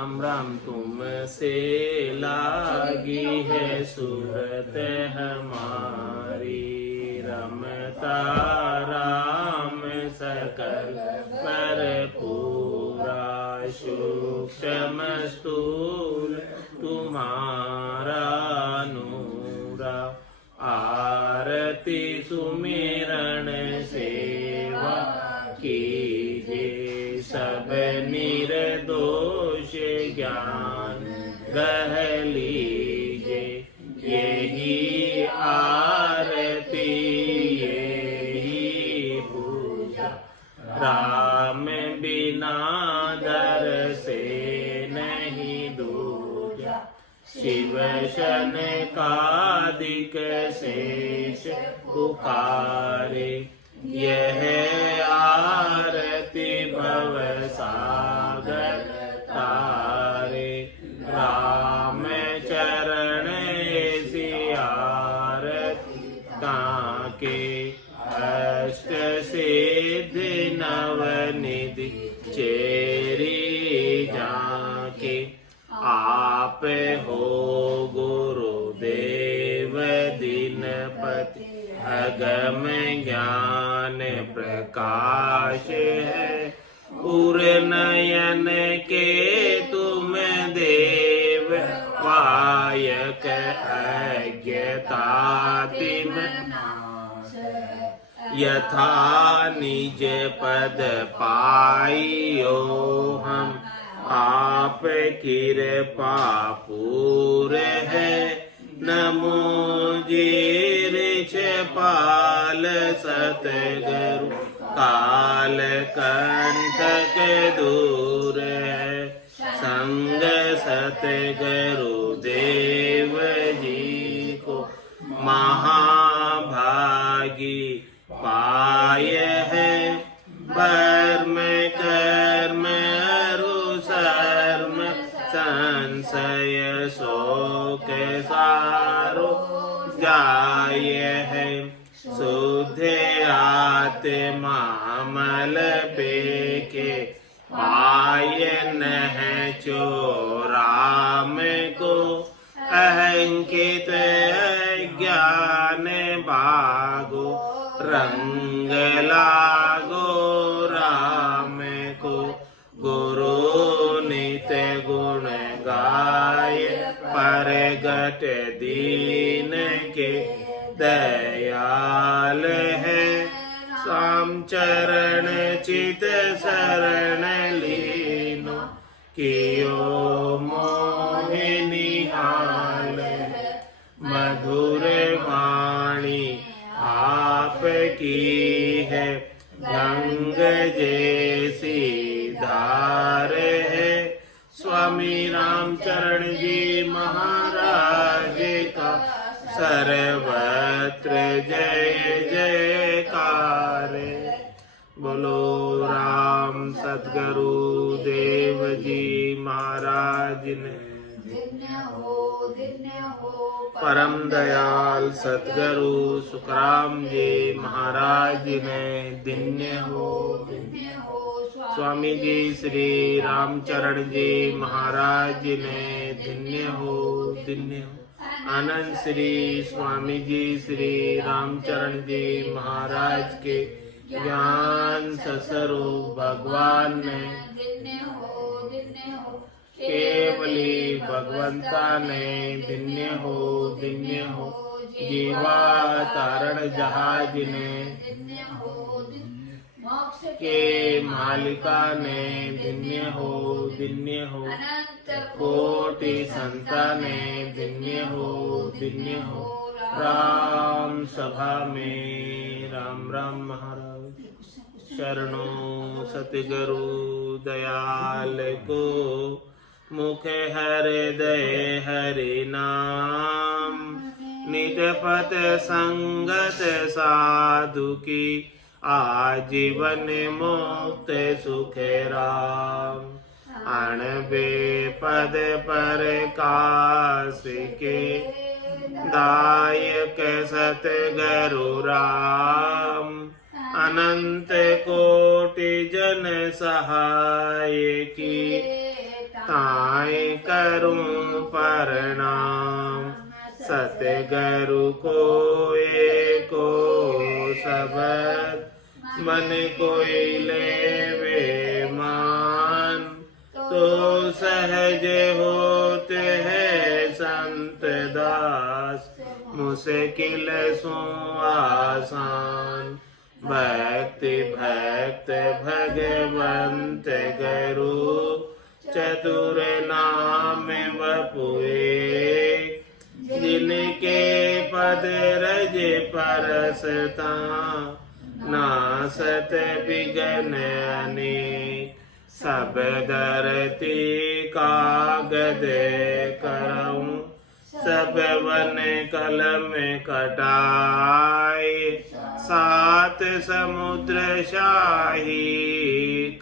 राम राम तुमसे लागी है सूरत हमारी, रमता राम सकल पर पूरा, सूक्ष्म स्थूल तुम्हारा नूरा, आरती सुमिरन सेवा कीजे, सब निर्दोष ज्ञान गह लीजे, यही आरती यही पूजा, राम बिना दर से नहीं दूजा, शिव शनकादिक शेष पुकारे, यह आरती भव सागर तारे, राम चरण ऐसी आरती ताके, अष्ट सिद्धि नवनिधि चेरी जाके, आप हो गुरुदेव दीनपति, अगम ज्ञान प्रकाश है, उर्नयन के तुम देव, वायक अज्ञता तिम यथा निज पद पाइयो हम, आप कृपा पूर है, नमो जीरिच पाल सतगुरु, काल कंटक दूर है, संग सतगुरु देव जी को, महाभागी पाय है, वर्म कर्म अरुसर्म संशय शोक सारो जाय है, शुद्ध आत्मा मल पेके, पाय नह चोराम को, अहंकित ज्ञान बागो, रंग लागो राम को, गुरु नित्य गुण गाय, परगट दीन के दयाल है, साम चरण चित शरण लीनो, कियो मोहिनी हाल, मधुर वाणी आप की है, गंग जैसी धार है, स्वामी रामचरण जी महाराज का, सर्वत्र जय जयकार, बोलो राम सद्गुरु देव जी महाराज ने, परम दयाल सद्गुरु सुखराम जी महाराज ने, धन्य हो स्वामी जी श्री रामचरण जी महाराज ने, धन्य हो धन्य हो, आनंद श्री स्वामी जी श्री रामचरण जी महाराज के ज्ञान स्वरूप भगवान ने, केवली भगवंता ने, धन्य हो जीवा तारण जहाज ने, के मालिका ने, धन्य हो कोटि संता ने, धन्य हो राम सभा में, राम राम महाराज शरणों सतगुरु दयाल को, मुख हृदय हरि नाम, निज पत संगत साधु की, आजीवन मुक्त सुख राम, अणबे पद पर काश के, दायक सतगुरु राम, अनंत कोटि जन सहाय की, ताय करूं प्रणाम। सतगुरु को एको शब्द मन कोई लेवे मान। तो सहज होते हैं संत दास मुश्किल सो आसान। भक्ति भक्त भगवंत गुरु चतुर नाम वपुए। जिनके पद रज परसता नासत बिघन अनेक। सब धरती कागद करऊं सब वन कलम कटाए। सात समुद्र शाही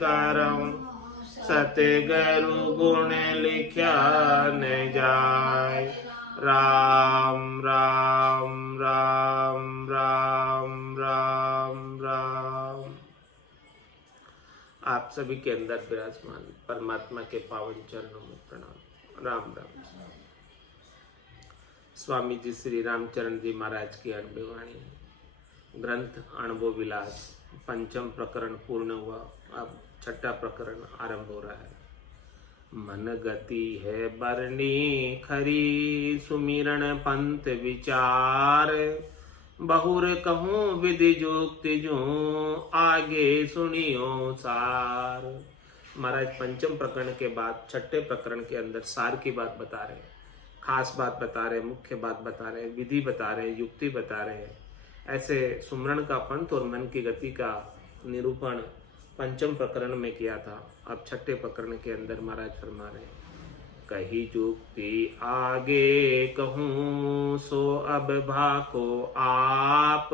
करऊं सतगुरु गुण लिख्या न जाए। राम राम राम राम राम राम। आप सभी के अंदर विराजमान परमात्मा के पावन चरणों में प्रणाम। राम राम। स्वामी जी श्री रामचरण जी महाराज की अणबे वाणी ग्रंथ अनुभव विलास पंचम प्रकरण पूर्ण हुआ। अब छठा प्रकरण आरंभ हो रहा है। मन गति है बरनी खरी सुमिरन पंथ विचार। बहुर कहूँ विधि जुक्ति जो आगे सुनियो सार। महाराज पंचम प्रकरण के बाद छठे प्रकरण के अंदर सार की बात बता रहे, खास बात बता रहे, मुख्य बात बता रहे, विधि बता रहे, युक्ति बता रहे। ऐसे सुमरण का पंथ और मन की गति का निरूपण पंचम प्रकरण में किया था। अब छठे प्रकरण के अंदर महाराज फरमा रहे हैं, कही जुक्ति आगे कहूँ सो अब भाको आप।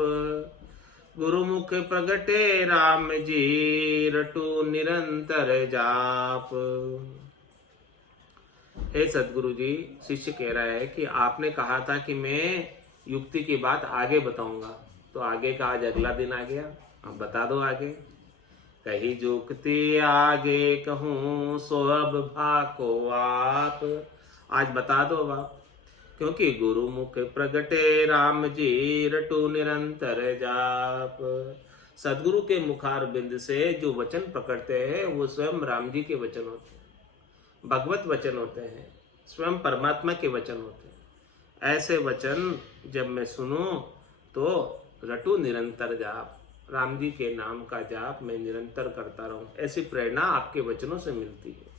गुरुमुख प्रगटे राम जी रटू निरंतर जाप। हे सदगुरु जी, शिष्य कह रहा है कि आपने कहा था कि मैं युक्ति की बात आगे बताऊंगा, तो आगे का आज अगला दिन आ गया। अब बता दो आगे। कही जुक्ति आगे कहूँ सो अब भाको आप। आज बता दो बाप, क्योंकि गुरु मुख प्रगटे राम जी रटू निरंतर जाप। सदगुरु के मुखार बिंद से जो वचन पकड़ते हैं वो स्वयं राम जी के वचन होते हैं, भगवत वचन होते हैं, स्वयं परमात्मा के वचन होते हैं। ऐसे वचन जब मैं सुनूं तो रटू निरंतर जाप, राम जी के नाम का जाप मैं निरंतर करता रहूं, ऐसी प्रेरणा आपके वचनों से मिलती है।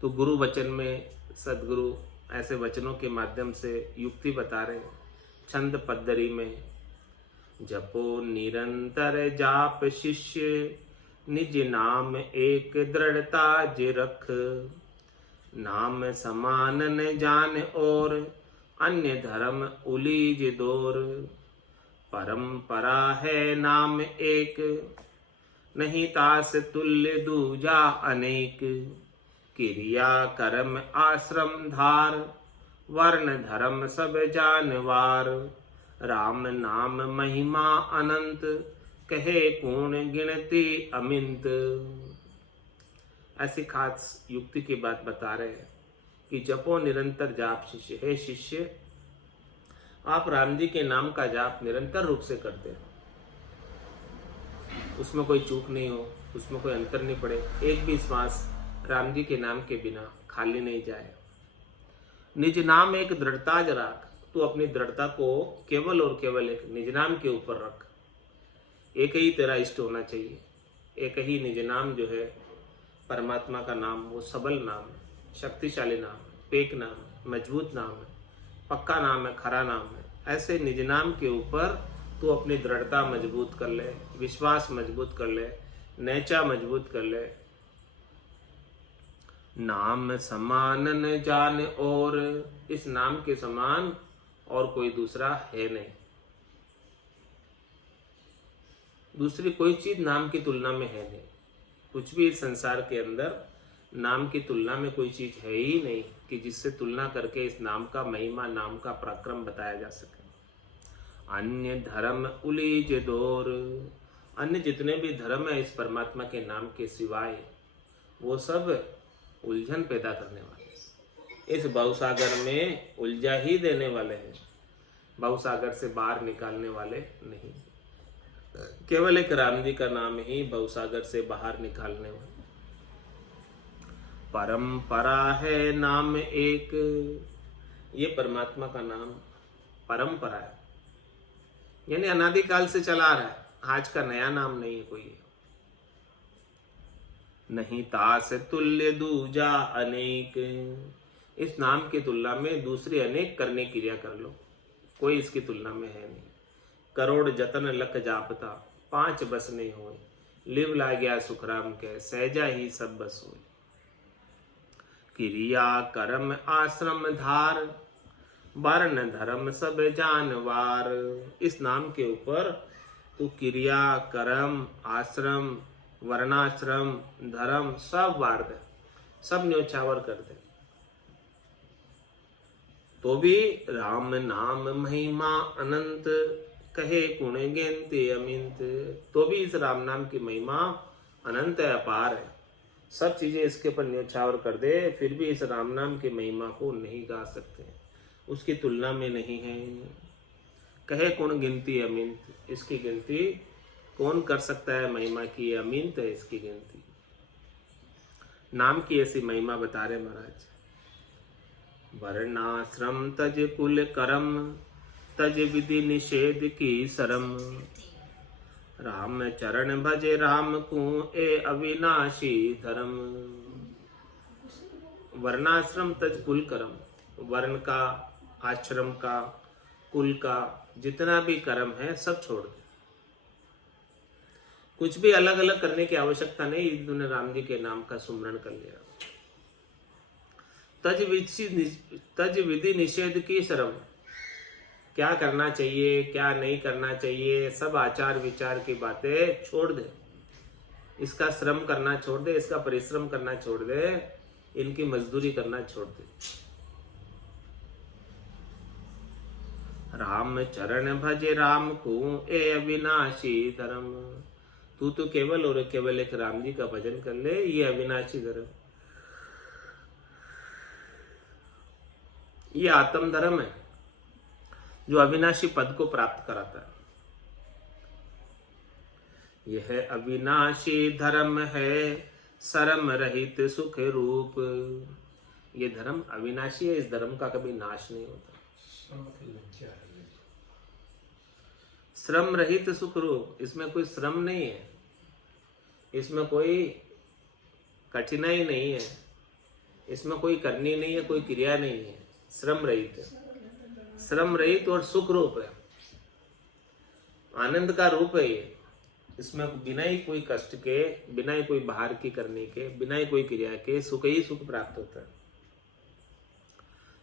तो गुरु वचन में सदगुरु ऐसे वचनों के माध्यम से युक्ति बता रहे हैं। छंद पद्धति में जपो निरंतर जाप शिष्य निज नाम एक दृढ़ता जे रख। नाम समान न जान और अन्य धर्म उलीज दौर। परंपरा है नाम एक नहीं तास तुल्य दूजा अनेक। क्रिया कर्म आश्रम धार वर्ण धर्म सब जानवार। राम नाम महिमा अनंत कहे कौन गिनती अमिंत। ऐसी खास युक्ति की बात बता रहे हैं कि जपो निरंतर जाप शिष्य। हे शिष्य, आप राम जी के नाम का जाप निरंतर रूप से करते हैं, उसमें कोई चूक नहीं हो, उसमें कोई अंतर नहीं पड़े, एक भी श्वास राम जी के नाम के बिना खाली नहीं जाए। निज नाम एक दृढ़ता राख। तू अपनी दृढ़ता को केवल और केवल एक निज नाम के ऊपर रख। एक ही तेरा इष्ट होना चाहिए। एक ही निज नाम जो है परमात्मा का नाम, वो सबल नाम है, शक्तिशाली नाम है, पेक नाम है, मजबूत नाम है, पक्का नाम है, खरा नाम है। ऐसे निज नाम के ऊपर तू अपनी दृढ़ता मजबूत कर ले, विश्वास मजबूत कर ले, नैचा मजबूत कर ले। नाम समान न जान और, इस नाम के समान और कोई दूसरा है नहीं। दूसरी कोई चीज नाम की तुलना में है नहीं। कुछ भी इस संसार के अंदर नाम की तुलना में कोई चीज है ही नहीं कि जिससे तुलना करके इस नाम का महिमा, नाम का पराक्रम बताया जा सके। अन्य धर्म उलीज दौर। अन्य जितने भी धर्म है इस परमात्मा के नाम के सिवाय वो सब उलझन पैदा करने वाले, इस भवसागर में उलझा ही देने वाले हैं, भवसागर से बाहर निकालने वाले नहीं। केवल एक राम जी का नाम ही भवसागर से बाहर निकालने वाला। परंपरा है नाम एक, ये परमात्मा का नाम परंपरा है, यानी अनादिकाल से चला आ रहा है, आज का नया नाम नहीं है कोई। नहीं तास तुल्य दूजा अनेक, इस नाम की तुलना में दूसरी अनेक करने की क्रिया कर लो, कोई इसकी तुलना में है नहीं। करोड़ जतन लख जापता, 5 बस नहीं होए, लिव ला गया सुखराम के, सहजा ही सब बस होए। क्रिया कर्म आश्रम धार, वर्ण धर्म सब जानवार, इस नाम के ऊपर तू क्रिया कर्म आश्रम वर्णाश्रम धर्म सब वार दे, सब न्योछावर कर दे, तो भी राम नाम महिमा अनंत, कहे गुण गिनती अमिंत, तो भी इस राम नाम की महिमा अनंत है, अपार है। सब चीजें इसके ऊपर न्योछावर कर दे, फिर भी इस राम नाम की महिमा को नहीं गा सकते, उसकी तुलना में नहीं है। कहे गुण गिनती अमिंत, इसकी गिनती कौन कर सकता है, महिमा की अमिंत है इसकी गिनती। नाम की ऐसी महिमा बता रहे महाराज। वर्णाश्रम तज कुल करम, तज विधि निषेध की शरम, राम चरण भजे राम को ए अविनाशी धर्म। वर्णाश्रम तज कुल कर्म, वर्ण का आश्रम का कुल का जितना भी कर्म है सब छोड़ दे, कुछ भी अलग अलग करने की आवश्यकता नहीं, तूने राम जी के नाम का सुमरण कर लिया। तज विधि निषेध की शर्म, क्या करना चाहिए क्या नहीं करना चाहिए सब आचार विचार की बातें छोड़ दे, इसका श्रम करना छोड़ दे, इसका परिश्रम करना छोड़ दे, इनकी मजदूरी करना छोड़ दे। राम चरण भजे राम को ए अविनाशी धर्म, तू तो केवल और केवल एक राम जी का भजन कर ले, ये अविनाशी धर्म, ये आत्म धर्म है जो अविनाशी पद को प्राप्त कराता है। यह अविनाशी धर्म है शर्म रहित सुख रूप, ये धर्म अविनाशी है, इस धर्म का कभी नाश नहीं होता। श्रम रहित सुख रूप, इसमें कोई श्रम नहीं है, इसमें कोई कठिनाई नहीं है, इसमें कोई करनी नहीं है, कोई क्रिया नहीं है, श्रम रहित है, श्रम रहित और सुख रूप है, आनंद का रूप है ये। इसमें बिना ही कोई कष्ट के, बिना ही कोई बाहर की करने के, बिना ही कोई क्रिया के सुख ही सुख प्राप्त होता है।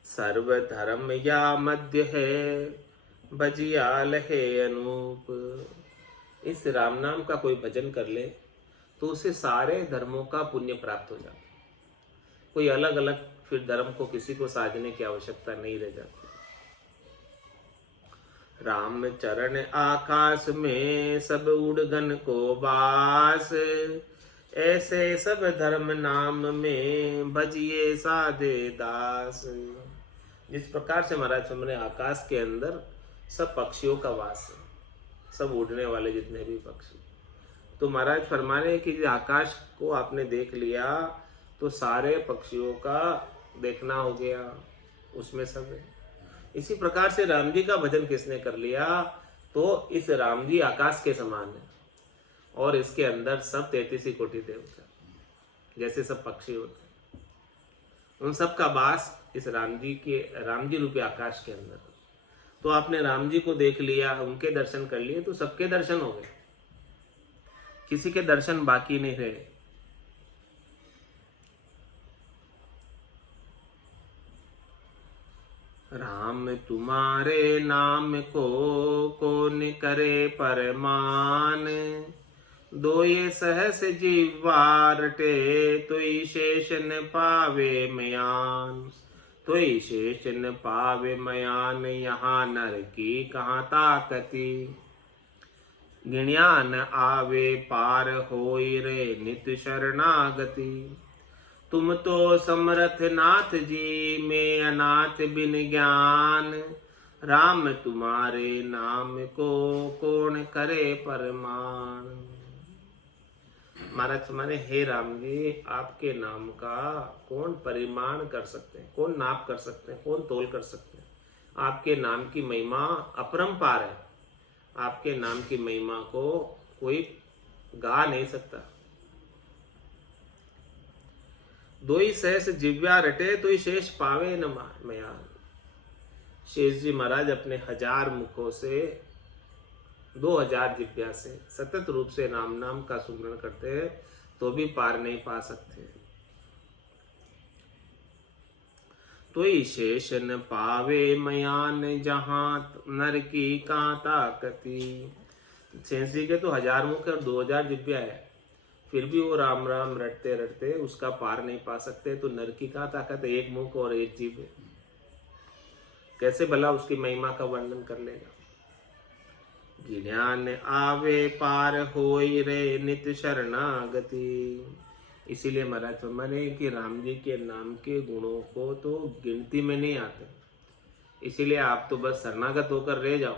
सर्व धर्म या मध्य है, भजियाल है अनूप, इस राम नाम का कोई भजन कर ले तो उसे सारे धर्मों का पुण्य प्राप्त हो जाता है, कोई अलग अलग फिर धर्म को किसी को साधने की आवश्यकता नहीं रह जाती। राम चरण आकाश में सब उड़गन को वास, ऐसे सब धर्म नाम में भजिए साधे दास। जिस प्रकार से महाराज हमने आकाश के अंदर सब पक्षियों का वास है, सब उड़ने वाले जितने भी पक्षी, तो महाराज फरमा रहे कि आकाश को आपने देख लिया तो सारे पक्षियों का देखना हो गया, उसमें सब है। इसी प्रकार से राम जी का भजन किसने कर लिया तो इस राम जी आकाश के समान है, और इसके अंदर सब 33 कोटि देवता जैसे सब पक्षी होते हैं, उन सब का वास इस राम जी रूपी आकाश के अंदर। तो आपने राम जी को देख लिया, उनके दर्शन कर लिए तो सबके दर्शन हो गए, किसी के दर्शन बाकी नहीं रहे। राम तुम्हारे नाम को कौन करे परमान, दो ये सहस जीवारटे तुई शेषन पावे मयान, तुई शेषन पावे मयान, यहाँ नर की कहाँ ताकती, गिण्यान आवे पार होई रे नित शरणागति। तुम तो समर्थ नाथ जी, मैं अनाथ बिन ज्ञान। राम तुम्हारे नाम को कौन करे परमान। महाराज माने, हे राम जी, आपके नाम का कौन परिमाण कर सकते हैं, कौन नाप कर सकते हैं, कौन तोल कर सकते हैं। आपके नाम की महिमा अपरंपार है। आपके नाम की महिमा को कोई गा नहीं सकता। दोई सहस जिव्या रटे तो शेष पावे न मयान। शेष जी महाराज अपने 1000 मुखों से 2000 जिव्या से सतत रूप से नाम का सुमरण करते हैं तो भी पार नहीं पा सकते। तो शेष न पावे मयान, जहां नर की कांता कति। शेष जी के तो 1000 मुख और 2000 जिव्या है, फिर भी वो राम राम रटते रटते उसका पार नहीं पा सकते। तो नर की कहाँ ताकत है, एक मुख और एक जीभ है, कैसे भला उसकी महिमा का वर्णन कर लेगा। ज्ञान आवे पार होई रे नित शरणागति। इसीलिए महाराज फरमाने कि राम जी के नाम के गुणों को तो गिनती में नहीं आते, इसीलिए आप तो बस शरणागत होकर रह जाओ,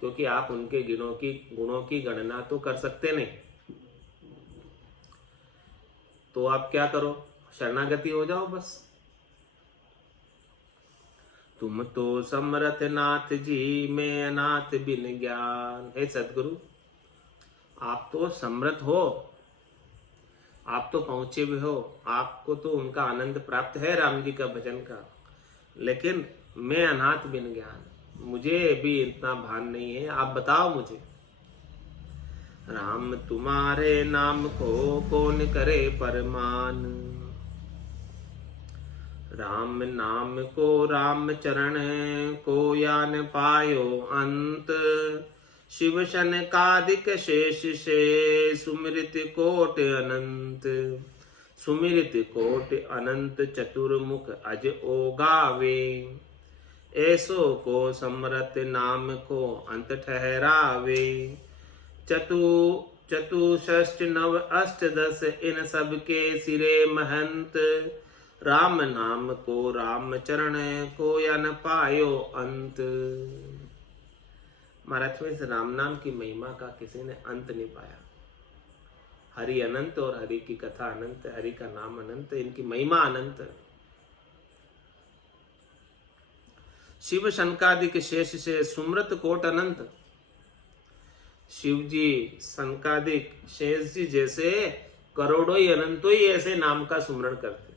क्योंकि आप उनके गुणों की गणना तो कर सकते नहीं। तो आप क्या करो, शरणागति हो जाओ बस। तुम तो समर्थ नाथ जी, मैं अनाथ बिन ज्ञान। हे सदगुरु, आप तो समर्थ हो, आप तो पहुंचे भी हो, आपको तो उनका आनंद प्राप्त है राम जी का भजन का, लेकिन मैं अनाथ बिन ज्ञान, मुझे भी इतना भान नहीं है। आप बताओ मुझे। राम तुम्हारे नाम को कौन करे परमान। राम नाम को राम चरण को या न पायो अंत। शिव शनकादिक शेष से सुमिरित कोट अनंत। सुमिरित कोट अनंत चतुर्मुख अज ओगावे। ऐसो को समरथ नाम को अंत ठहरावे। चतुष्ट नव अष्ट 10 इन सब के सिरे महंत। राम नाम को राम चरण को या न पायो अंत। महाराज में इस राम नाम की महिमा का किसी ने अंत नहीं पाया। हरि अनंत और हरि की कथा अनंत, हरि का नाम अनंत, इनकी महिमा अनंत। शिव शनकादिक शेष से सुमृत कोट अनंत। शिव जी शनकादिक शेष जी जैसे करोड़ों ही अनंतों ही ऐसे नाम का सुमरण करते।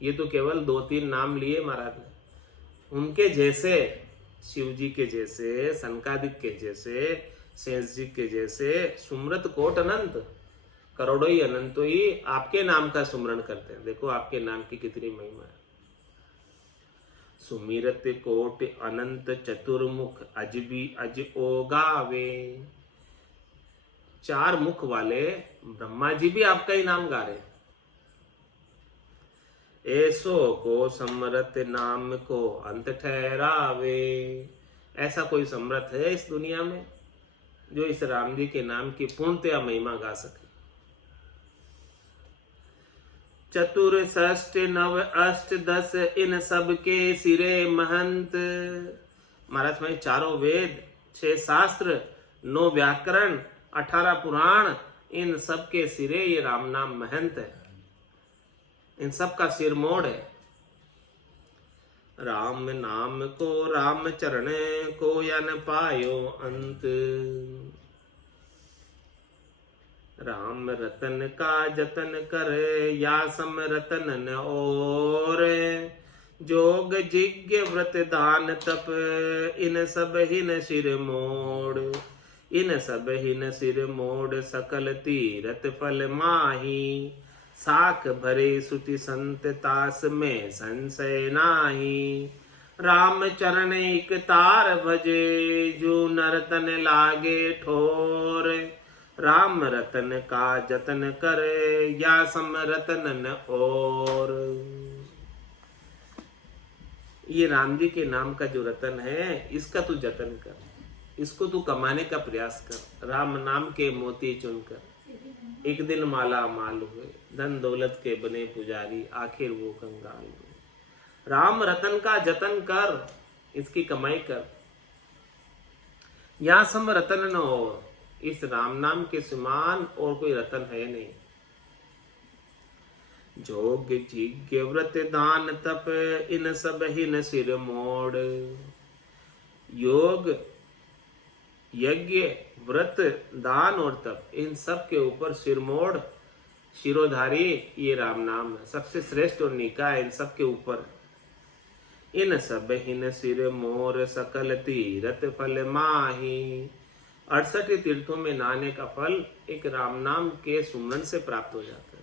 ये तो केवल 2-3 नाम लिए महाराज ने, उनके जैसे, शिव जी के जैसे, शनकादिक के जैसे, शेष जी के जैसे सुमृत कोट अनंत, करोड़ों ही अनंतों ही आपके नाम का सुमरण करते हैं। देखो आपके नाम की कितनी महिमा है। सुमिरत कोट अनंत चतुर्मुख अज ओगावे। 4 मुख वाले ब्रह्मा जी भी आपका ही नाम गा रहे। ऐसो को समरथ नाम को अंत ठहरावे। ऐसा कोई समर्थ है इस दुनिया में जो इस राम जी के नाम की पूर्णतया महिमा गा सके। चतुर षष्ठ नव अष्ट 10 इन सब के सिरे महंत। महाराज में 4 वेद, 6 शास्त्र, 9 व्याकरण, 18 पुराण, इन सब के सिरे ये राम नाम महंत है, इन सब का सिरमोड़ है। राम नाम को राम चरण को या न पायो अंत। राम रतन का जतन कर या सम रतन न और। जोग जिज्ञ व्रत दान तप इन सब हिन सिर मोड़। इन सब हिन सिर मोड़ सकल तीरथ फल माही। साख भरे सुति संत तास में संशय नाही। राम चरण एक तार भजे जो नरतन लागे ठोर। राम रतन का जतन करे या सम रतन न और। ये राम जी के नाम का जो रतन है इसका तू जतन कर, इसको तू कमाने का प्रयास कर। राम नाम के मोती चुनकर एक दिन माला माल हुए, धन दौलत के बने पुजारी, आखिर वो कंगाल। राम रतन का जतन कर, इसकी कमाई कर, यहां सम रतन न हो। इस राम नाम के समान और कोई रतन है नहीं। जोग जिज्ञ व्रत दान तप, इन सब हिन सिर मोड़। योग, यज्ञ, व्रत, दान और तप, इन सब के ऊपर सिरमोड़, शिरोधारी ये राम नाम है। सबसे श्रेष्ठ और निकाय इन सब के ऊपर। इन सब हिन सिर मोर, सकल तीरथ फल माही। 68 तीर्थों में नहाने का फल एक राम नाम के सुमरन से प्राप्त हो जाता है।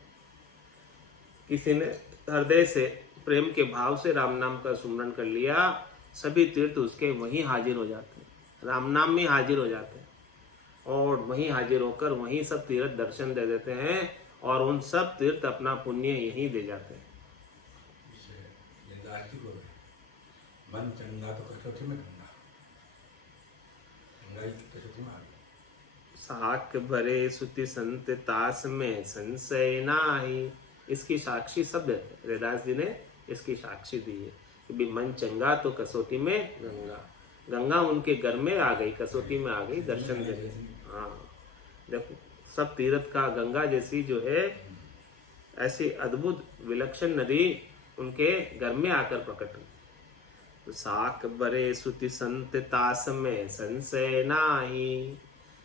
किसी ने हृदय से प्रेम के भाव से राम नाम का सुमरन कर लिया, सभी तीर्थ उसके वहीं हाजिर हो जाते हैं, राम नाम में हाजिर हो जाते हैं, और वहीं हाजिर होकर वहीं सब तीर्थ दर्शन दे देते हैं, और उन सब तीर्थ अपना पुण्य यहीं दे जाते हैं। मन चंगा तो कसौटी में गंगा, गंगा की कसौटी में आ गई। साख भरे सुति संत तास में संशय नाही। इसकी साक्षी शब्द रैदास जी ने इसकी साक्षी दी है कि मन चंगा तो कसौटी में गंगा। गंगा उनके घर में आ गई, कसौटी में आ गई, दर्शन दे गई। हाँ, देखो सब तीर्थ का गंगा जैसी जो है ऐसी अद्भुत विलक्षण नदी उनके घर में आकर प्रकट हुई। तो साख भरे सुति संत तास में संशय नाही।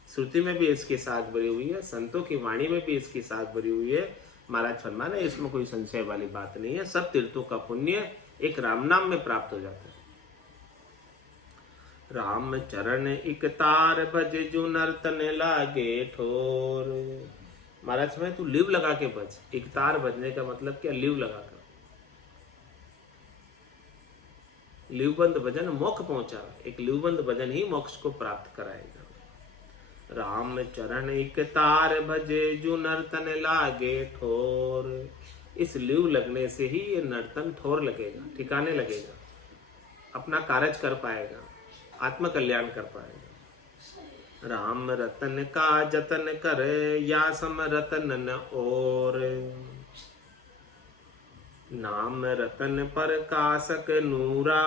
श्रुति में भी इसकी साख भरी हुई है, संतों की वाणी में भी इसकी साख भरी हुई है। महाराज फरमाने इसमें कोई संशय वाली बात नहीं है। सब तीर्थों का पुण्य एक राम नाम में प्राप्त हो जाता है। राम चरण इक तार भज, जो नर्तन लागे ठोर। महाराज में तू लिव लगा के भज। एक तार भजने का मतलब क्या? लिव लगाकर। लिवबंद भजन मोक्ष पहुंचा। एक लिवबंद भजन ही मोक्ष को प्राप्त कराएगा। राम चरण इक तार भजे, जो नर्तन लागे ठोर। इस लिव लगने से ही ये नर्तन ठोर लगेगा, ठिकाने लगेगा, अपना कार्य कर पाएगा, आत्म कल्याण कर पाएगा। राम रतन का जतन कर, या सम रतन न और। नाम रतन पर कासक नूरा,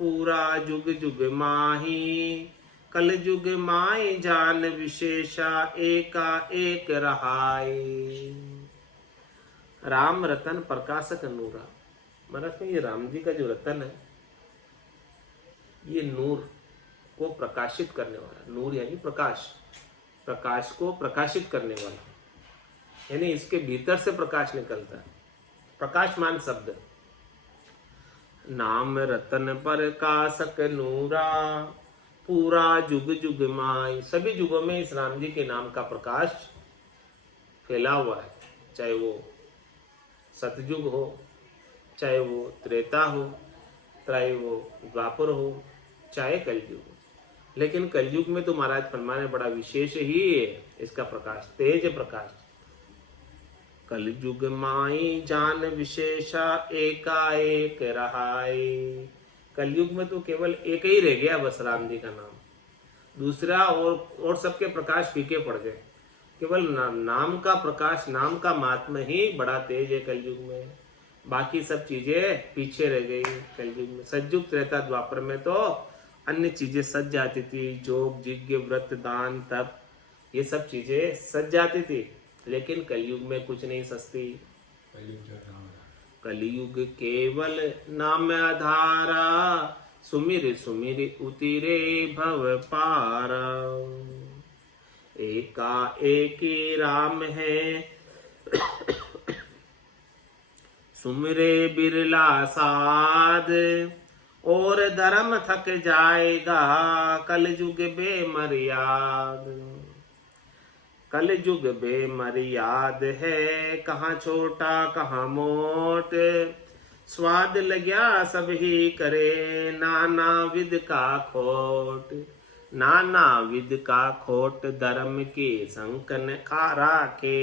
पूरा जुग जुग माही। कल जुग माई जान विशेषा, एका एक रहाय। राम रतन प्रकाशक नूरा। महाराज में ये राम जी का जो रतन है, ये नूर को प्रकाशित करने वाला। नूर यानी प्रकाश, प्रकाश को प्रकाशित करने वाला, यानी इसके भीतर से प्रकाश निकलता है, प्रकाशमान शब्द। नाम रतन पर कासक नूरा, पूरा जुग जुग माई। सभी जुगों में इस राम जी के नाम का प्रकाश फैला हुआ है, चाहे वो सतयुग हो, चाहे वो त्रेता हो, चाहे वो द्वापर हो, चाहे कलयुग हो। लेकिन कलयुग में तो महाराज फरमाने बड़ा विशेष ही है इसका प्रकाश, तेज प्रकाश। कलयुग माई जान विशेषा, एका एक रहाय। कलयुग में तो केवल एक ही रह गया बस, राम जी का नाम। दूसरा और सबके प्रकाश फीके पड़ गए। केवल नाम का प्रकाश, नाम का महात्म्य ही बड़ा तेज है कलयुग में। बाकी सब चीजें पीछे रह गई कलयुग में। सतयुग त्रेता द्वापर में तो अन्य चीजें सज जाती थी, जोग जिज्ञ व्रत दान तप, ये सब चीजें सज जाती थी। लेकिन कलयुग में कुछ नहीं सस्ती। कलयुग केवल नाम आधारा, सुमिर सुमिर उतिरे भव पारा। एका एक ही राम है, सुमिरे बिरला साध। और धर्म थक जाएगा, कलयुग बेमर्याद। कलयुग बेमर्याद है, कहाँ छोटा कहाँ मोट। स्वाद लग्या सब ही करे, नाना विध का खोट। नाना विध का खोट, धर्म के संकन खा राखे।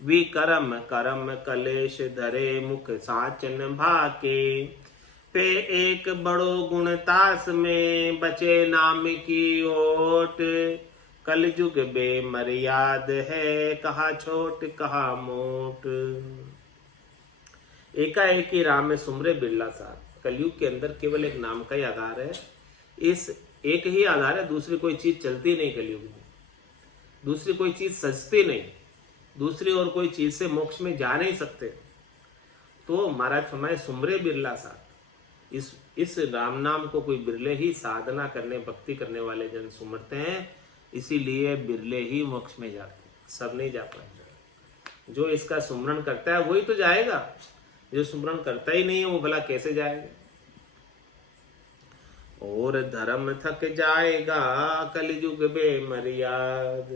विकर्म कर्म कलेश धरे, मुख साचन भाके। पे एक बड़ो गुण तास में, बचे नाम की ओट। कलयुग बेमर्याद है, कहा छोट कहा मोट। एकाएकी राम में सुमरे बिरला साथ। कलयुग के अंदर केवल एक नाम का ही आधार है, इस एक ही आधार है, दूसरी कोई चीज चलती नहीं कलयुग में, दूसरी कोई चीज सजती नहीं, दूसरी और कोई चीज से मोक्ष में जा नहीं सकते। तो महाराज फरमाए सुमरे बिरला साथ। इस राम नाम को कोई बिरले ही साधना करने भक्ति करने वाले जन सुमरते हैं, इसीलिए बिरले ही मोक्ष में जाते हैं, सब नहीं जा पाएंगे। जो इसका सुमरण करता है वही तो जाएगा, जो सुमरण करता ही नहीं है वो भला कैसे जाएगा। और धर्म थक जाएगा कलयुग बेमर्याद।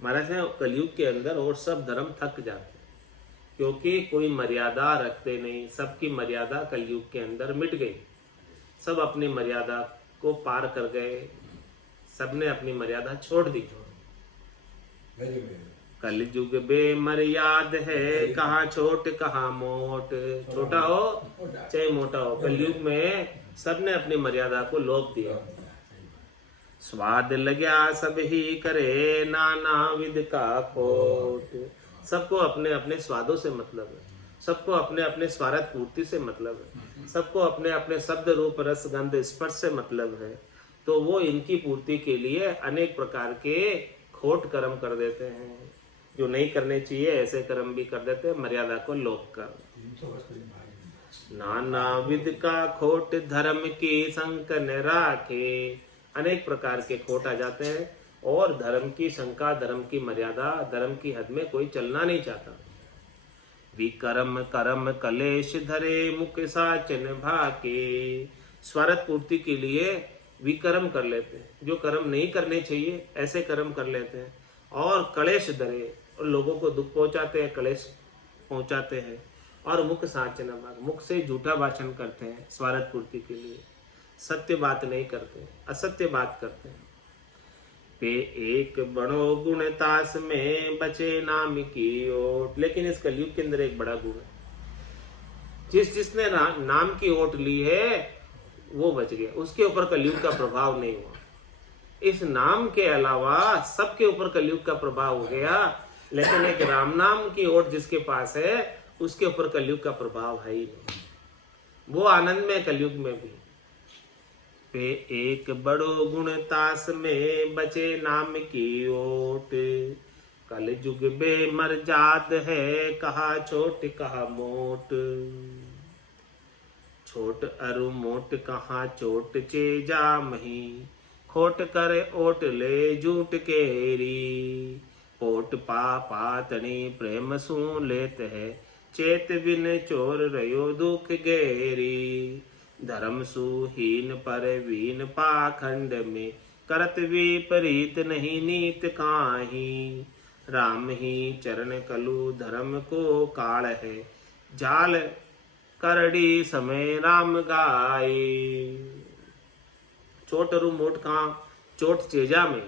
महाराज है कलयुग के अंदर और सब धर्म थक जाते हैं, क्योंकि कोई मर्यादा रखते नहीं, सबकी मर्यादा कलयुग के अंदर मिट गई, सब अपनी मर्यादा को पार कर गए, सबने अपनी मर्यादा छोड़ दी। कलयुग बेमर्याद है, कहाँ छोट कहाँ मोट। छोटा हो चाहे मोटा हो, कलयुग में सबने अपनी मर्यादा को लोप दिया। स्वाद लग्या सब ही करे, नाना विध का खोट। सबको अपने अपने स्वादों से मतलब है, सबको अपने अपने स्वार्थ पूर्ति से मतलब है, सबको अपने अपने शब्द रूप रस गंध स्पर्श से मतलब है। तो वो इनकी पूर्ति के लिए अनेक प्रकार के खोट कर्म कर देते हैं, जो नहीं करने चाहिए ऐसे कर्म भी कर देते हैं, मर्यादा को लोप कर। नाना विध का खोट धर्म की संक न राखे। अनेक प्रकार के खोट आ जाते हैं और धर्म की शंका, धर्म की मर्यादा, धर्म की हद में कोई चलना नहीं चाहता। विकर्म कर्म कलेश धरे, मुख साचन भाके। स्वार्थ पूर्ति के लिए विकर्म कर लेते हैं, जो कर्म नहीं करने चाहिए ऐसे कर्म कर लेते हैं, और कलेश धरे, और लोगों को दुख पहुंचाते हैं, कलेश पहुंचाते हैं। और मुख साचन भाग, मुख से झूठा भाषण करते हैं स्वार्थ पूर्ति के लिए, सत्य बात नहीं करते, असत्य बात करते हैं। पे एक बड़ो गुण तास में, बचे नाम की ओट। लेकिन इस कलयुग के अंदर एक बड़ा गुण है, जिसने नाम की ओट ली है वो बच गया, उसके ऊपर कलयुग का प्रभाव नहीं हुआ। इस नाम के अलावा सबके ऊपर कलयुग का प्रभाव हो गया, लेकिन एक राम नाम की ओट जिसके पास है उसके ऊपर कलयुग का प्रभाव है ही नहीं, वो आनंद में कलयुग में भी। पे एक बड़ो गुण तास में, बचे नाम की ओट। कलयुग बेमर्याद है, कहा छोट कहा मोट। छोट अरु मोट कहाँ चोट चेजा मही, खोट कर ओट ले झूठ केरी। पोट पा तनी प्रेम सू लेत है, चेत बिन चोर रयो दुख गेरी। धर्म सुहीन पर वीन पाखंड में, करत विपरीत नहीं नीत काहि। राम ही चरण कलु धर्म को काल है, जाल करड़ी समय राम गाय। चोट अरु मोट कहाँ चोट चेजा में।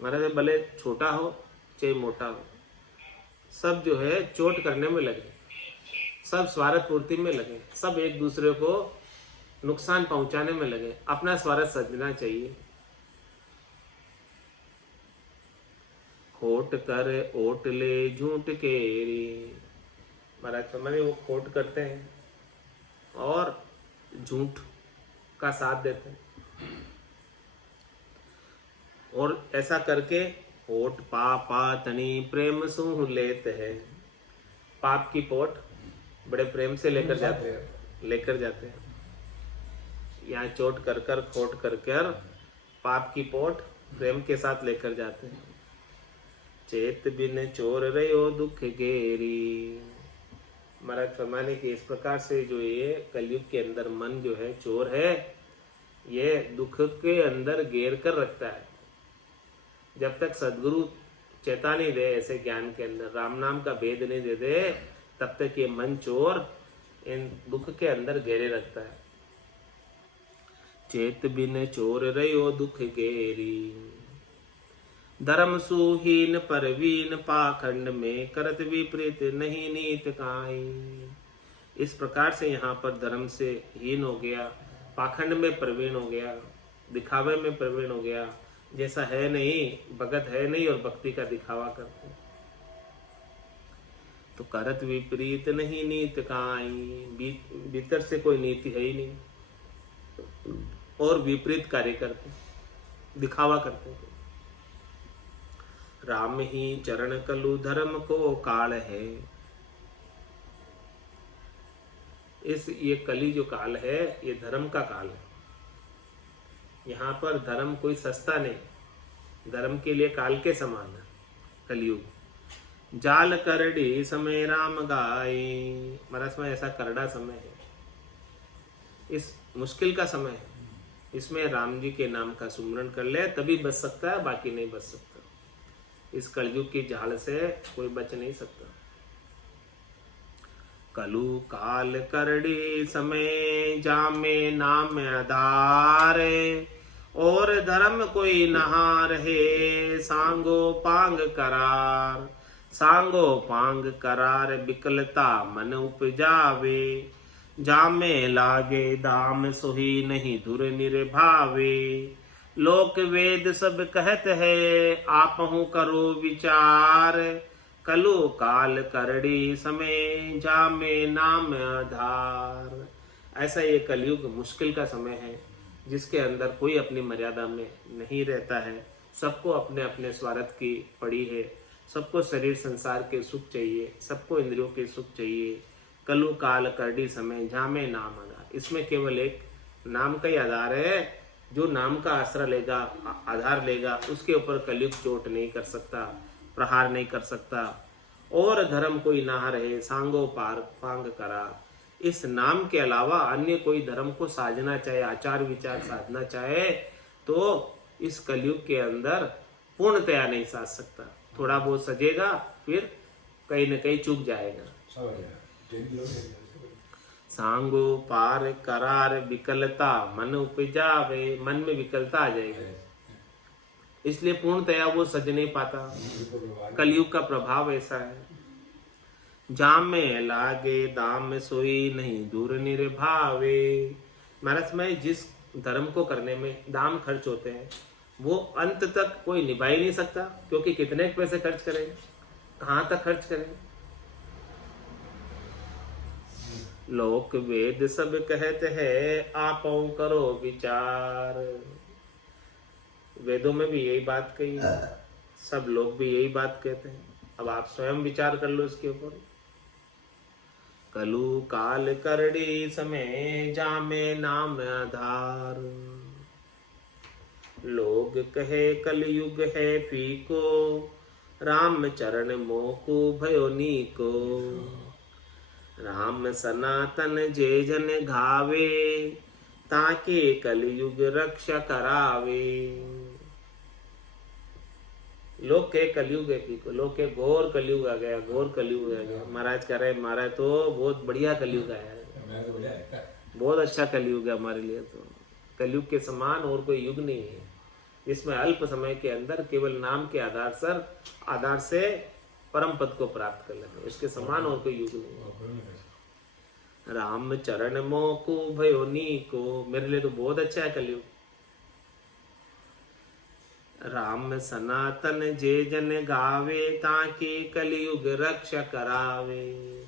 महाराज भले छोटा हो चाहे मोटा हो, सब जो है चोट करने में लगे, सब स्वार्थ पूर्ति में लगे, सब एक दूसरे को नुकसान पहुंचाने में लगे, अपना स्वार्थ सजना चाहिए। खोट कर ओट ले झूठ केरी। महाराज समझे वो खोट करते हैं और झूठ का साथ देते हैं, और ऐसा करके पोट पा तनी प्रेम सू लेते हैं। पाप की पोट बड़े प्रेम से लेकर जाते हैं, यहाँ चोट कर कर खोट कर कर पाप की पोट प्रेम के साथ लेकर जाते हैं। चेत बिन चोर रयो दुख गेरी। महाराज फरमाने की इस प्रकार से जो ये कलयुग के अंदर मन जो है चोर है, ये दुख के अंदर घेर कर रखता है। जब तक सदगुरु चेतावनी दे ऐसे ज्ञान के अंदर, राम नाम का भेद नहीं दे दे, तब तक ये मन चोर इन दुख के अंदर घेरे रखता है। चेत बिन चोर रयो दुख गेरी। धर्म सुहीन परवीन पाखंड में, करत विपरीत नहीं नीत काई। इस प्रकार से यहाँ पर धर्म से हीन हो गया, पाखंड में प्रवीण हो गया, दिखावे में प्रवीण हो गया, जैसा है नहीं, भगत है नहीं और भक्ति का दिखावा करते हैं। तो करत विपरीत नहीं नीत काई, भीतर से कोई नीति है ही नहीं और विपरीत कार्य करते, दिखावा करते हैं। राम ही चरण कलु धर्म को काल है। ये कली जो काल है ये धर्म का काल है। यहाँ पर धर्म कोई सस्ता नहीं, धर्म के लिए काल के समान है कलयुग। जाल करड़ी समय राम गाय, महाराज में ऐसा करड़ा समय है, इस मुश्किल का समय है, इसमें राम जी के नाम का सुमरन कर ले तभी बच सकता है, बाकी नहीं बच सकता। इस कलयुग की जाल से कोई बच नहीं सकता। कलु काल करड़ी समय जामे नाम आधार, और धर्म कोई नहा रहे सांगो पांग करार। सांगो पांग करार विकलता मन उपजावे, जामे लागे दाम सोही नहीं धुर निर्भावे। लोक वेद सब कहत है आपहु करो विचार, कलु काल करड़ी समय जामे नाम आधार। ऐसा ये कलयुग मुश्किल का समय है जिसके अंदर कोई अपनी मर्यादा में नहीं रहता है। सबको अपने अपने स्वार्थ की पड़ी है, सबको शरीर संसार के सुख चाहिए, सबको इंद्रियों के सुख चाहिए। कलु काल करड़ी समय जामे नाम आधार, इसमें केवल एक नाम का ही आधार है। जो नाम का आश्रय लेगा, आधार लेगा, उसके ऊपर कलयुग चोट नहीं कर सकता, प्रहार नहीं कर सकता। और धर्म कोई ना रहे सांगो पार पांग करा, इस नाम के अलावा अन्य कोई धर्म को साधना चाहे, आचार विचार साधना चाहे, तो इस कलयुग के अंदर पूर्णतया नहीं साध सकता। थोड़ा बहुत सजेगा, फिर कहीं न कहीं चूक जाएगा। सांगो पार करार विकलता मन उपजावे, मन में विकलता आ जाएगी, इसलिए पूर्णतया वो सज नहीं पाता। कलयुग का प्रभाव ऐसा है। जाम में लागे दाम सोई नहीं दूर निर्भावे। महाराज में जिस धर्म को करने में दाम खर्च होते हैं वो अंत तक कोई निभा ही नहीं सकता, क्योंकि कितने पैसे खर्च करें, कहाँ तक खर्च करें। लोक वेद सब कहते हैं आपो करो विचार। वेदों में भी यही बात कही है, सब लोग भी यही बात कहते हैं। अब आप स्वयं विचार कर लो इसके ऊपर। कलु काल करड़ी समय जामे नाम आधार, लोग कहे कलयुग है फीको, राम चरण मोकु भयो नीको। राम सनातन जे जन घावे, ताके कलयुग रक्षा करावे। लोग के कलयुग है फीको, लोग के घोर कलयुग आ गया, घोर कलयुग आ गया। महाराज कह रहे महाराज तो बहुत बढ़िया कलयुग आया है, बहुत अच्छा कलयुग है हमारे लिए। तो कलयुग के समान और कोई युग नहीं है, इसमें अल्प समय के अंदर केवल नाम के आधार से परम पद को प्राप्त कर लेते, इसके समान और कोई युग नहीं है। राम चरण मोकु भयो नीको, मेरे लिए तो बहुत अच्छा है कलयुग। राम सनातन जे जन गावे, ताकि कलयुग रक्षा करावे।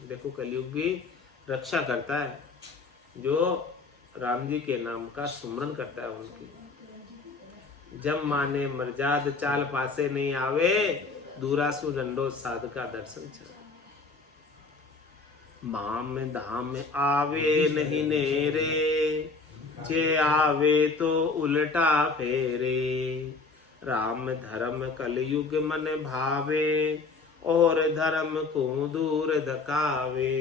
देखो कलयुग भी रक्षा करता है, जो राम जी के नाम का सुमरन करता है उनकी। जब माने मर्जाद चाल पासे नहीं आवे, दूरासु दंडो साध का दर्शन चल। माम धाम आवे नहीं नेरे, जे आवे तो उल्टा फेरे। राम धर्म कलयुग मन भावे, और धर्म को दूर धकावे।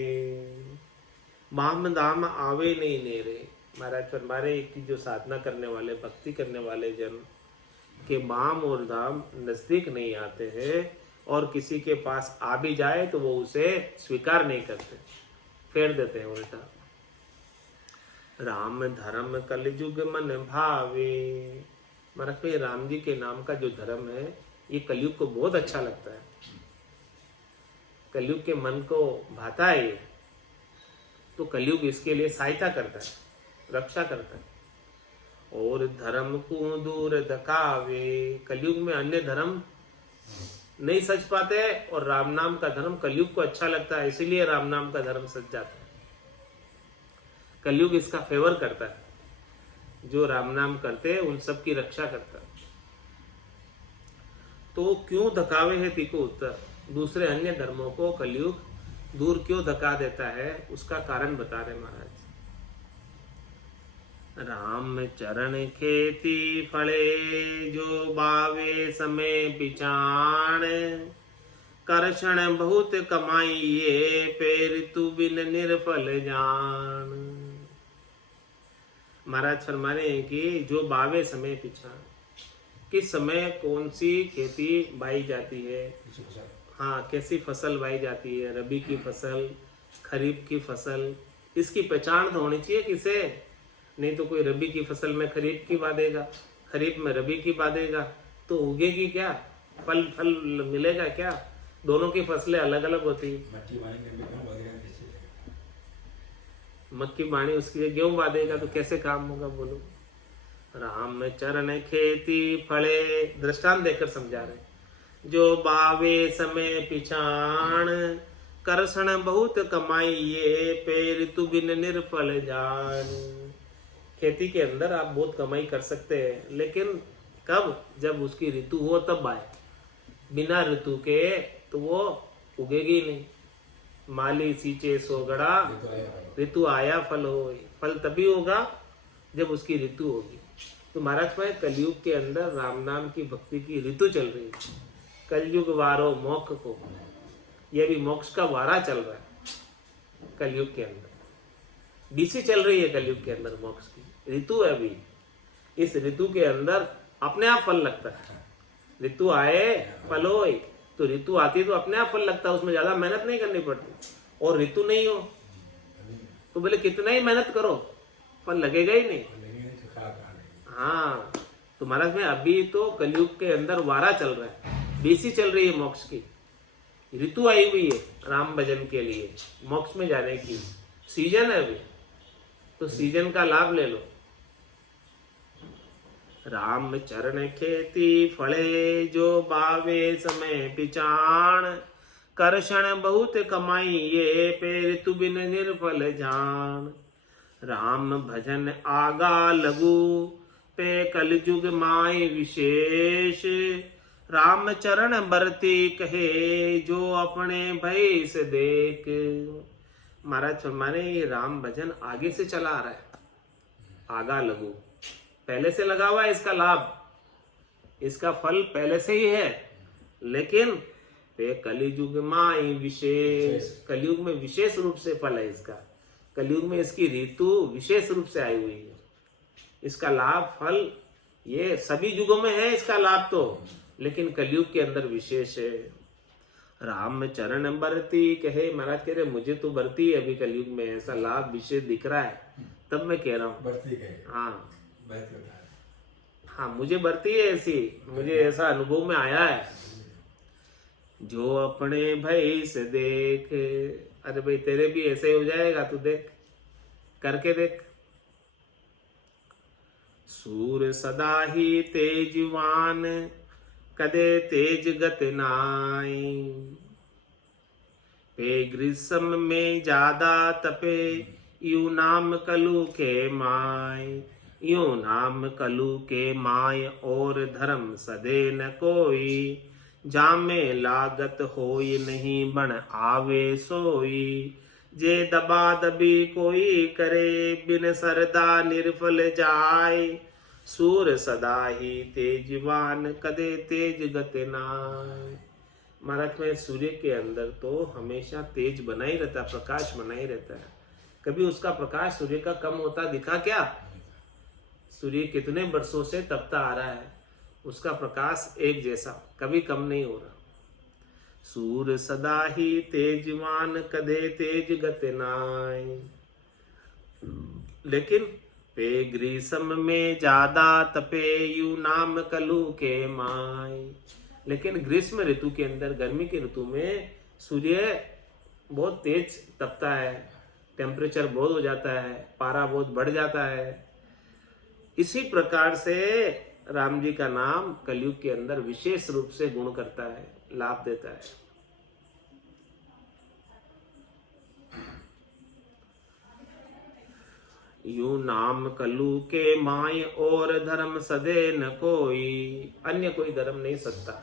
माम धाम आवे नहीं नेरे, महाराज फरमारे की जो साधना करने वाले, भक्ति करने वाले जन के माम और धाम नजदीक नहीं आते हैं, और किसी के पास आ भी जाए तो वो उसे स्वीकार नहीं करते, फेर देते हैं उल्टा। राम धर्म कलयुग मन भावे, महाराज भाई राम जी के नाम का जो धर्म है ये कलयुग को बहुत अच्छा लगता है, कलयुग के मन को भाता है ये, तो कलयुग इसके लिए सहायता करता है, रक्षा करता है। और धर्म को दूर धकावे। कलयुग में अन्य धर्म नहीं सच पाते और राम नाम का धर्म कलयुग को अच्छा लगता है, इसीलिए राम नाम का धर्म सच जाता है। कलयुग इसका फेवर करता है, जो राम नाम करते हैं उन सब की रक्षा करता है। तो क्यों धकावे है तिको उत्तर, दूसरे अन्य धर्मों को कलयुग दूर क्यों धका देता है, उसका कारण बता रहे महाराज। राम चरण खेती फले जो बावे समय पिछाण, करषण बहुत कमाइए पेर तू बिन निर्फल जान। महाराज फरमा रहे हैं कि जो बावे समय पिछाण, किस समय कौन सी खेती बाई जाती है, हाँ कैसी फसल बाई जाती है, रबी की फसल, खरीफ की फसल, इसकी पहचान तो होनी चाहिए किसे। नहीं तो कोई रबी की फसल में खरीफ की बा देगा, खरीफ में रबी की बा देगा, तो उगेगी क्या, फल मिलेगा क्या। दोनों की फसलें अलग अलग होती है। मक्की बाणी उसकी जगह गेहूं बा देगा तो कैसे काम होगा बोलो। राम चरण खेती फले, दृष्टांत देकर समझा रहे। जो बावे समय पिछाण, करषण बहुत कमाइए पेर तू बिन निर्फल जान। खेती के अंदर आप बहुत कमाई कर सकते हैं, लेकिन कब, जब उसकी ऋतु हो तब आए। बिना ऋतु के तो वो उगेगी नहीं। माली सींचे सोगड़ा, ऋतु आया फल हो, फल तभी होगा जब उसकी ऋतु होगी। तो महाराज भाई कलयुग के अंदर राम नाम की भक्ति की ऋतु चल रही है। कलयुग वारो मोक्ष को, यह भी मोक्ष का वारा चल रहा है कलयुग के अंदर। डीसी चल रही है कलयुग के अंदर, मोक्ष की ऋतु है अभी। इस ऋतु के अंदर अपने आप फल लगता है। ऋतु आए फल होए, तो ऋतु आती है तो अपने आप फल लगता है, उसमें ज्यादा मेहनत नहीं करनी पड़ती। और ऋतु नहीं हो तो बोले कितना ही मेहनत करो फल लगेगा ही नहीं। हाँ, तो महाराज में अभी तो कलयुग के अंदर वारा चल रहा है, डीसी चल रही है मोक्ष की। ऋतु आई हुई है राम भजन के लिए, मोक्ष में जाने की सीजन है अभी, तो सीजन का लाभ ले लो। राम चरण खेती फले जो बावे समय पिछाण, करषण बहुत कमाइए पेर तू बिन निर्फल जान। राम भजन आगा लगू पे कलयुग माय विशेष, राम चरण बरती कहे जो अपने भय से देख। महाराज फरमाने ये राम भजन आगे से चला आ रहा है। आगा लगू, पहले से लगा हुआ है इसका लाभ, इसका फल पहले से ही है, लेकिन पे कलयुग माय विशेष, कलयुग में विशेष रूप से फल है इसका। कलयुग में इसकी ऋतु विशेष रूप से आई हुई है। इसका लाभ फल ये सभी युगों में है इसका लाभ तो, लेकिन कलयुग के अंदर विशेष है। राम चरण बरती कहे, महाराज कह रहे मुझे तो बरती है अभी कलयुग में, ऐसा लाभ विशेष दिख रहा है, तब मैं कह रहा हूँ। हाँ मुझे बरती है ऐसी, मुझे ऐसा अनुभव में आया है। जो अपने भाई से देख, अरे भाई तेरे भी ऐसे हो जाएगा, तू देख करके देख। सूर सदा ही तेजवान कदे तेज गत नाई, पे ग्रीष्म में ज्यादा तपे यू नाम कलु के माय। यू नाम कलु के माय और धर्म सदे न कोई, जामे लागत होई नहीं बन आवे सोई। जे दबा दबी कोई करे बिन सरदा निर्फल जाय, सूर सदा ही तेजवान कदे तेज गत नाय। महाराज में सूर्य के अंदर तो हमेशा तेज बना ही रहता है, प्रकाश बना ही रहता है। कभी उसका प्रकाश सूर्य का कम होता दिखा क्या? सूर्य कितने वर्षों से तपता आ रहा है, उसका प्रकाश एक जैसा, कभी कम नहीं हो रहा। सूर सदा ही तेजवान कदे तेज गत नाय, लेकिन पे ग्रीष्म में ज्यादा तपे यू नाम कलु के माय। लेकिन ग्रीष्म ऋतु के अंदर, गर्मी की ऋतु में सूर्य बहुत तेज तपता है, टेम्परेचर बहुत हो जाता है, पारा बहुत बढ़ जाता है, इसी प्रकार से राम जी का नाम कलयुग के अंदर विशेष रूप से गुण करता है, लाभ देता है। यूं नाम कलु के माय और धर्म सदे न कोई, अन्य कोई धर्म नहीं सकता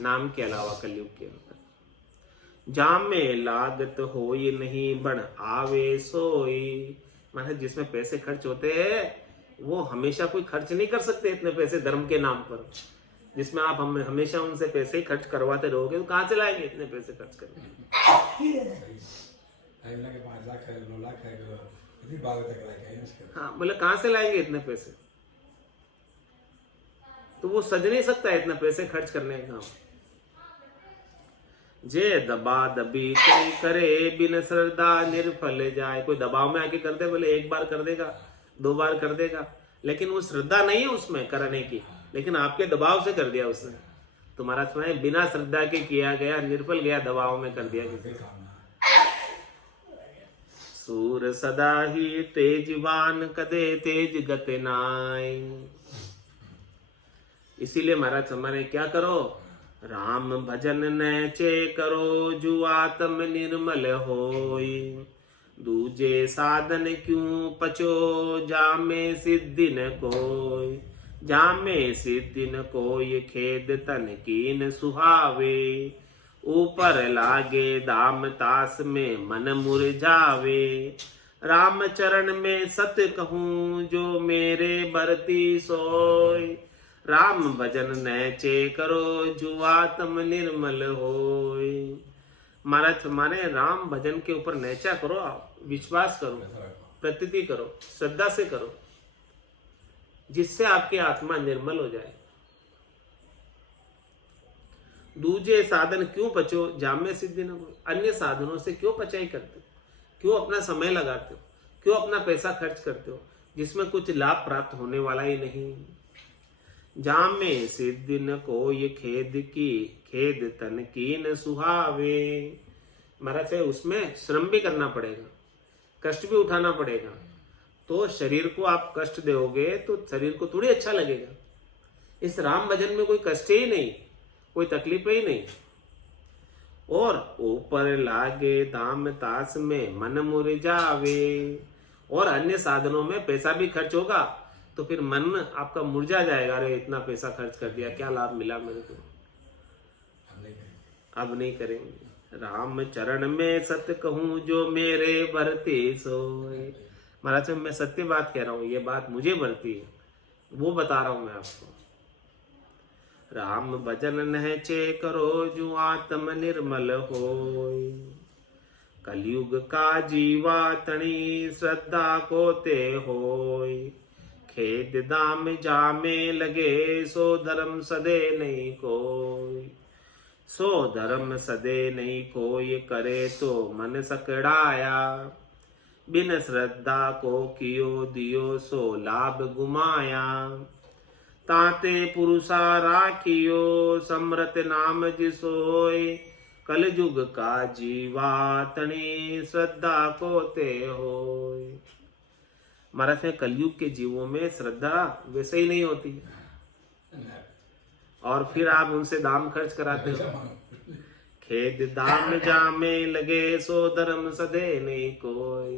नाम के अलावा कलयुग के अंदर। जामे लागत होई नहीं बन आवे सोई, मतलब जिसमें पैसे खर्च होते हैं वो हमेशा कोई खर्च नहीं कर सकते इतने पैसे धर्म के नाम पर। जिसमें आप हमेशा उनसे पैसे ही खर्च करवाते रहोगे तो कहाँ से लाएंगे इतने पैसे खर्च करने। 5 लाख है, 9 लाख है, कितनी बात तक लाएंगे। हाँ, बोले कहाँ से लाएंगे इतने पैसे, तो वो सज नहीं सकता इतने पैसे खर्च करने का। जे दबा दबी कोई करे बिन श्रद्धा निर्फल जाए, कोई दबाव में आके कर दे, बोले 1 बार कर देगा 2 बार कर देगा, लेकिन वो श्रद्धा नहीं है उसमें करने की, लेकिन आपके दबाव से कर दिया उसने। तुम्हारा समय बिना श्रद्धा के किया गया, निर्फल गया, दबाव में कर दिया किसी। सूर सदा ही तेजवान कदे तेज गते नाय, इसीलिए महाराज हमारे क्या करो, राम भजन नैचे करो जो आत्म निर्मल होई, दूजे साधन क्यों पचो जामे सिद्धि न कोई, जामे सिद्धि न कोई खेद तन कीन सुहावे, ऊपर लागे दाम तास में मन मुरझावे, राम चरण में सत कहूँ जो मेरे बरती सोय, राम भजन नैचे करो जो आत्म निर्मल होय। महाराज माने राम भजन के ऊपर नैचा करो, आप विश्वास करो, प्रतीति करो, श्रद्धा से करो, जिससे आपकी आत्मा निर्मल हो जाए। दूजे साधन क्यों पचो जामे सिद्धि न हो, अन्य साधनों से क्यों पचाई करते हो, क्यों अपना समय लगाते हो, क्यों अपना पैसा खर्च करते हो जिसमें कुछ लाभ प्राप्त होने वाला ही नहीं। जामे सिद्धि न कोई खेद की खेद तन कीन सुहावे, महाराज उसमें श्रम भी करना पड़ेगा, कष्ट भी उठाना पड़ेगा। तो शरीर को आप कष्ट दोगे तो शरीर को थोड़ी अच्छा लगेगा। इस राम भजन में कोई कष्ट ही नहीं, कोई तकलीफ ही नहीं। और ऊपर लागे दाम तास में मन मुरझावे, और अन्य साधनों में पैसा भी खर्च होगा तो फिर मन आपका मुरझा जाएगा, अरे इतना पैसा खर्च कर दिया, क्या लाभ मिला मेरे को, अब नहीं करेंगे। राम चरण में सत्य कहूँ जो मेरे भरते सोए, महाराज मैं सत्य बात कह रहा हूँ, ये बात मुझे भरती है, वो बता रहा हूं मैं आपको। राम भजन नहचे करो जो आत्म निर्मल होय, कलयुग का जीवा तणी श्रद्धा को ते होय, खेद दाम जामे लगे सो धर्म सदे नहीं कोई, सो धर्म सदे नहीं कोई करे तो मन सकड़ाया, बिन श्रद्धा को कियो दियो सो लाभ गुमाया, ताते पुरुषा राखियो समृत नाम जिसोय, कल युग का जीवा तणी श्रद्धा को ते होय। महाराज है कलयुग के जीवों में श्रद्धा वैसे ही नहीं होती, और फिर आप उनसे दाम खर्च कराते हो। खेद दाम जामे लगे सो धर्म सदे नहीं कोई,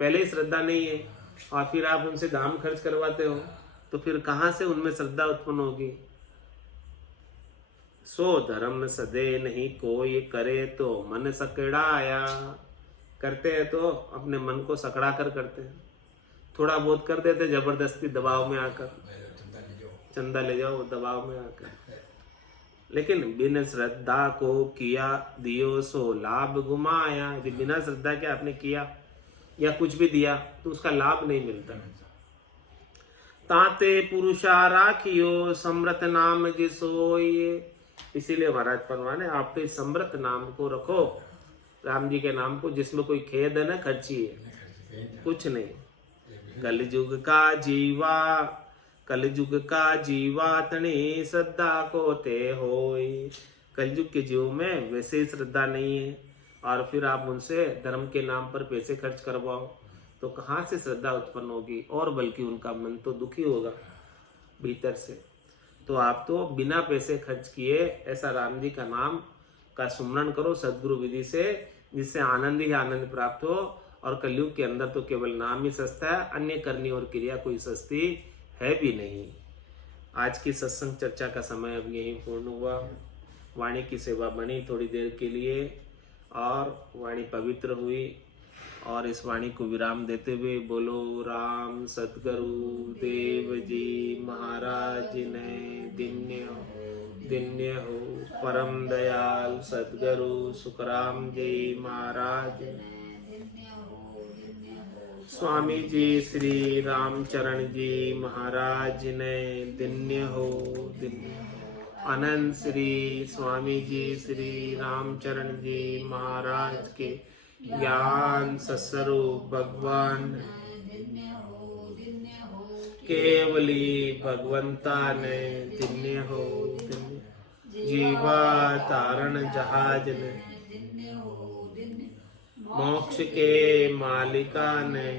पहले ही श्रद्धा नहीं है और फिर आप उनसे दाम खर्च करवाते हो, तो फिर कहां से उनमें श्रद्धा उत्पन्न होगी। सो धर्म सदे नहीं कोई करे तो मन सकड़ाया, करते हैं तो अपने मन को सकड़ा कर करते हैं, थोड़ा बहुत कर देते जबरदस्ती दबाव में आकर, चंदा ले जाओ दबाव में आकर, लेकिन बिन श्रद्धा को किया दियो सो लाभ गुमाया। यदि बिना श्रद्धा के आपने किया या कुछ भी दिया तो उसका लाभ नहीं मिलता। ताते पुरुषा राखियो समृत नाम जिसोय, इसीलिए महाराज परमाने आप तो समृत नाम को रखो, राम जी के नाम को, जिसमें कोई खेद है न खर्ची है, कुछ नहीं। कलयुग का जीवा, कलयुग का जीवा तणी श्रद्धा को ते होय, कलयुग के जीव में वैसे ही श्रद्धा नहीं है, और फिर आप उनसे धर्म के नाम पर पैसे खर्च करवाओ तो कहाँ से श्रद्धा उत्पन्न होगी, और बल्कि उनका मन तो दुखी होगा भीतर से। तो आप तो बिना पैसे खर्च किए ऐसा राम जी का नाम का सुमरण करो सद्गुरु विधि से, जिससे आनंद ही आनंद प्राप्त हो। और कलयुग के अंदर तो केवल नाम ही सस्ता है, अन्य करनी और क्रिया कोई सस्ती है भी नहीं। आज की सत्संग चर्चा का समय अब यहीं पूर्ण हुआ। वाणी की सेवा बनी थोड़ी देर के लिए और वाणी पवित्र हुई, और इस वाणी को विराम देते हुए बोलो राम सद्गुरु देव जी महाराज ने दिन्य हो परम दयाल सद्गुरु सुखराम जी महाराज स्वामी जी श्री रामचरण जी महाराज ने दिन्य हो अनंत श्री स्वामी जी श्री रामचरण जी महाराज के ज्ञान सस्वरूप भगवान केवली भगवंता ने दिन्य हो जीवा तारण जहाज ने मोक्ष के मालिका ने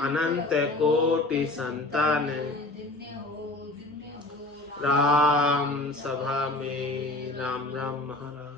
अनंत कोटि संतान राम सभा में राम राम महाराज।